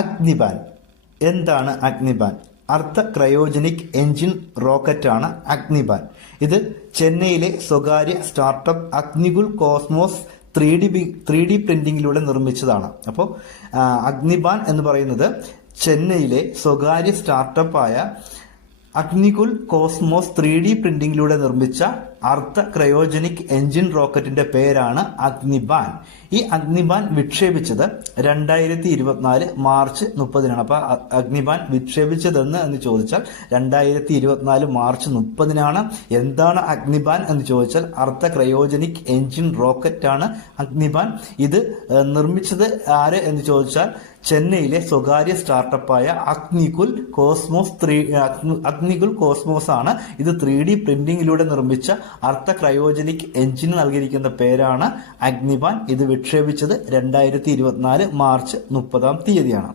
അഗ്നിബാൻ. എന്താണ് അഗ്നിബാൻ? അർദ്ധ cryogenic engine റോക്കറ്റാണ് Agnibaan. ഇത് ചെന്നൈയിലെ സ്വകാര്യ സ്റ്റാർട്ടപ്പ് അഗ്നികുൽ കോസ്മോസ് 3D പ്രിന്റിംഗിലൂടെ നിർമ്മിച്ചതാണ്. അപ്പോൾ അഗ്നിബാൻ എന്ന് പറയുന്നത് ചെന്നൈയിലെ സ്വകാര്യ സ്റ്റാർട്ടപ്പായ അഗ്നികുൽ കോസ്മോസ് 3D പ്രിന്റിംഗിലൂടെ നിർമ്മിച്ച അർദ്ധ ക്രയോജനിക് എഞ്ചിൻ റോക്കറ്റിന്റെ പേരാണ് അഗ്നിബാൻ. ഈ അഗ്നിബാൻ വിക്ഷേപിച്ചത് 2024 മാർച്ച് 30-നാണ്. അപ്പൊ അഗ്നിബാൻ വിക്ഷേപിച്ചതെന്ന് ചോദിച്ചാൽ 2024 മാർച്ച് 30-നാണ്. എന്താണ് അഗ്നിബാൻ എന്ന് ചോദിച്ചാൽ അർദ്ധ ക്രയോജനിക് എഞ്ചിൻ റോക്കറ്റ് ആണ് അഗ്നിബാൻ. ഇത് നിർമ്മിച്ചത് ആര് എന്ന് ചോദിച്ചാൽ ചെന്നൈയിലെ സ്വകാര്യ സ്റ്റാർട്ടപ്പായ അഗ്നികുൽ കോസ്മോസ് ആണ്. ഇത് 3D പ്രിന്റിംഗിലൂടെ നിർമ്മിച്ച അർദ്ധ ക്രയോജനിക് എഞ്ചിന് നൽകിയിരിക്കുന്ന പേരാണ് അഗ്നിബാൻ. ഇത് വിക്ഷേപിച്ചത് 2024 മാർച്ച് 30-ാം തീയതിയാണ്.